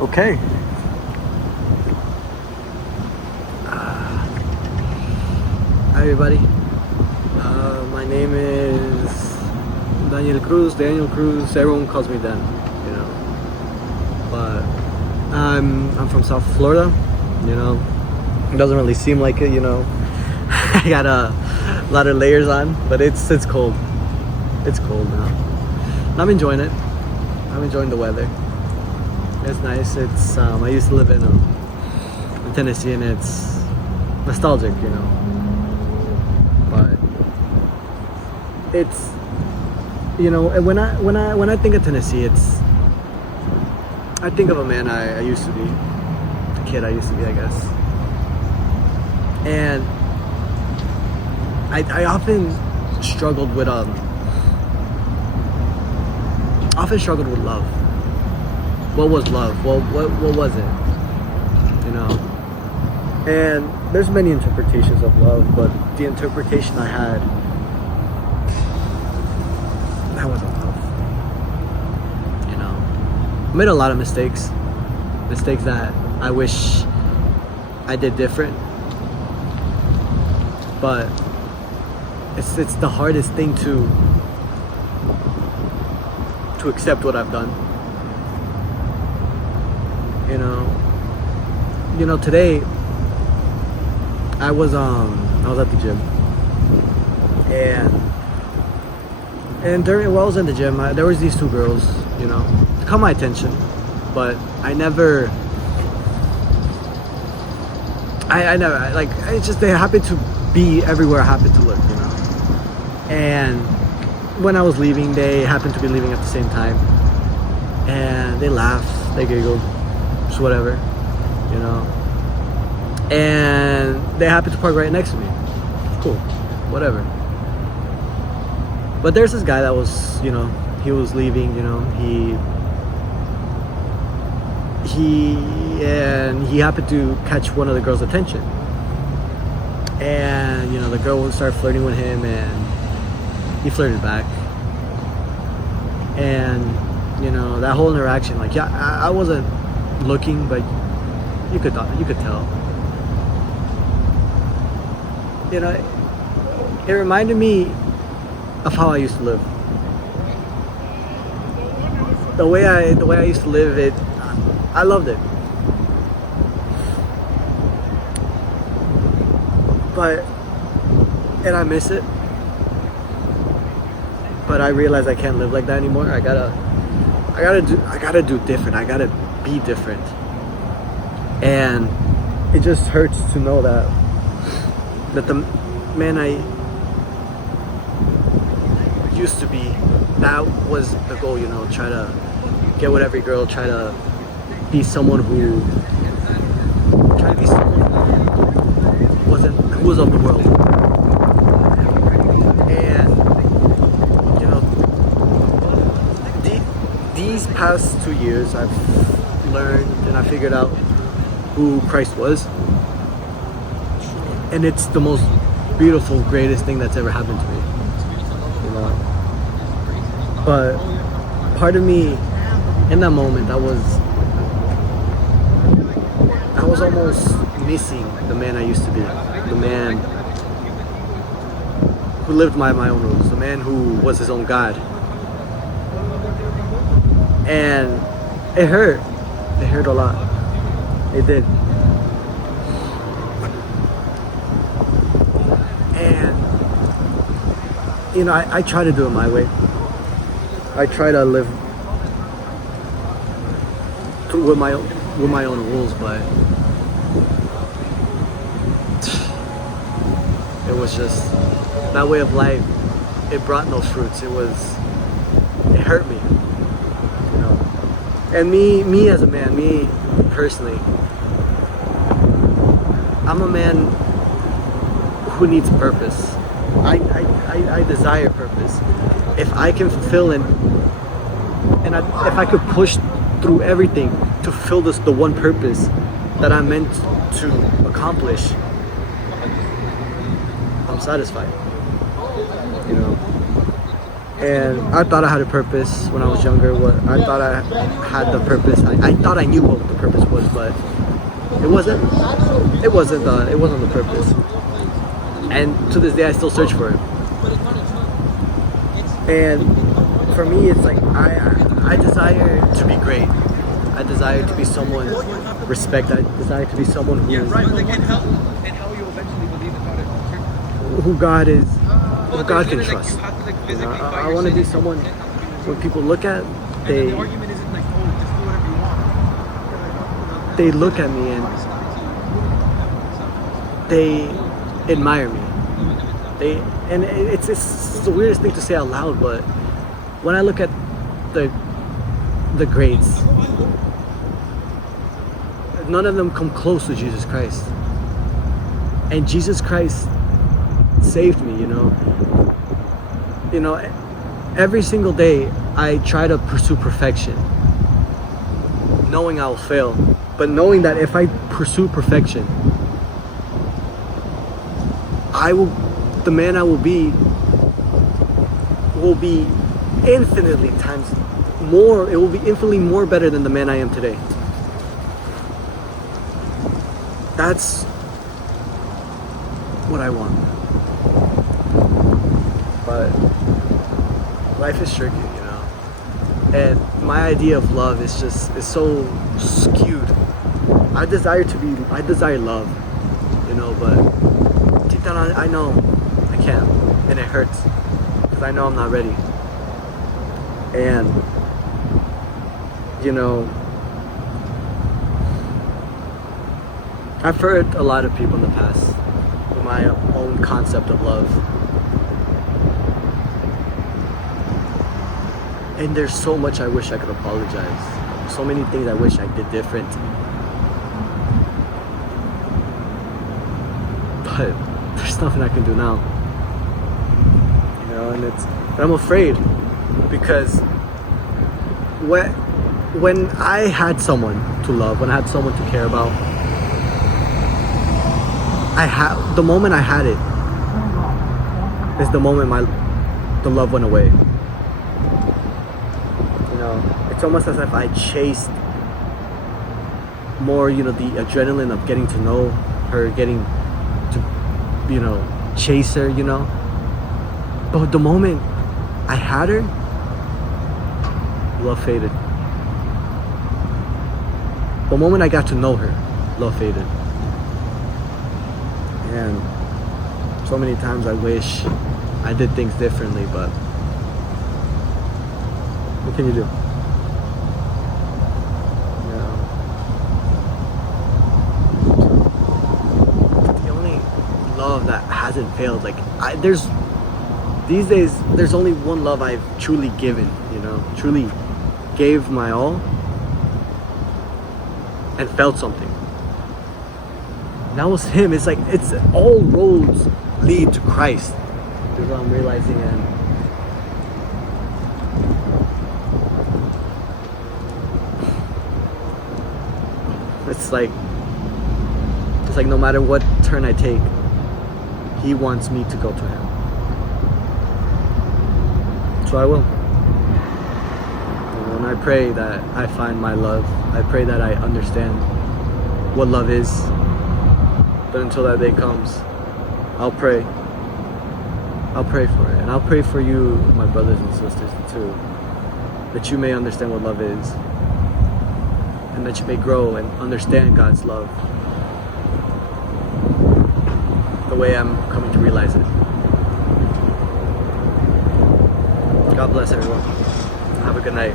Okay. Hi everybody. My name is Daniel Cruz. Everyone calls me Dan, you know. But I'm from South Florida, you know. It doesn't really seem like it, you know. I got a lot of layers on, but it's cold. It's cold now. And I'm enjoying it. I'm enjoying the weather. It's nice. It's I used to live in Tennessee, and it's nostalgic, you know. But it's, you know, and when I think of Tennessee, I think of a man I used to be, the kid I used to be, I guess. And I often struggled with love. What was love? What was it? You know? And there's many interpretations of love, but the interpretation I had, that wasn't love. You know? I made a lot of mistakes that I wish I did different. But it's the hardest thing to accept what I've done. You know, today I was at the gym, and while I was in the gym, there was these two girls, you know, it caught my attention, but I never it's just they happened to be everywhere I happened to look, you know. And when I was leaving, they happened to be leaving at the same time, and they laughed, they giggled, just whatever, you know. And they happened to park right next to me. Cool, whatever. But there's this guy that was, you know, he was leaving, you know, he happened to catch one of the girls' attention. And, you know, the girl would start flirting with him, and he flirted back. And, you know, that whole interaction, like, yeah, I wasn't looking, but you could tell. You know, it reminded me of how I used to live. The way I used to live, I loved it. And I miss it. But I realize I can't live like that anymore. I gotta do different. I gotta be different. And it just hurts to know that the man I used to be, that was the goal, you know, try to get with every girl, try to be someone who was of the world. And, you know, these past 2 years, I've learned and I figured out who Christ was. And it's the most beautiful, greatest thing that's ever happened to me. You know? But part of me, in that moment, I was almost missing the man I used to be. The man who lived by my own rules. The man who was his own God. And it hurt. It hurt a lot. It did. And, you know, I try to do it my way. I try to live with my own rules, but it was just that way of life. It brought no fruits. It hurt me, you know. And me as a man, me personally, I'm a man who needs purpose. I desire purpose. If I can fulfill it, if I could push through everything to fulfill the one purpose that I'm meant to accomplish, I'm satisfied. You know. And I thought I had a purpose when I was younger. I thought I had the purpose. I thought I knew what the purpose was, but it wasn't. It wasn't the purpose. And to this day, I still search for it. And for me, it's like I desire to be great. I desire to be someone respect. I desire to be someone who God is, who God can trust. You know, I want to be someone when people look at, they look at me and they admire me. And it's the weirdest thing to say out loud, but when I look at the greats, none of them come close to Jesus Christ. And Jesus Christ saved me, you know. Every single day I try to pursue perfection, knowing I will fail, but knowing that if I pursue perfection, the man I will be infinitely times more. It will be infinitely more better than the man I am today. That's what I want. But life is tricky, you know. And my idea of love is so skewed. I desire love, you know, but deep down I know I can't, and it hurts because I know I'm not ready. And you know, I've heard a lot of people in the past with my own concept of love, and there's so much I wish I could apologize, so many things I wish I did different, but there's nothing I can do now, you know. And I'm afraid because when I had someone to love, when I had someone to care about, the moment I had it is the moment the love went away. You know, it's almost as if I chased more, you know, the adrenaline of getting to know her, getting to, you know, chase her, you know. But the moment I had her, love faded. The moment I got to know her, love faded. And so many times I wish I did things differently, but what can you do? The only love that hasn't failed, like these days, there's only one love I've truly given, you know, truly gave my all and felt something. And that was him. It's like, it's all roads lead to Christ. Is what I'm realizing. And it's like no matter what turn I take, he wants me to go to him. So I will. And I pray that I find my love. I pray that I understand what love is. But until that day comes, I'll pray. I'll pray for it. And I'll pray for you, my brothers and sisters, too. That you may understand what love is. And that you may grow and understand God's love the way I'm coming to realize it. God bless everyone. Have a good night.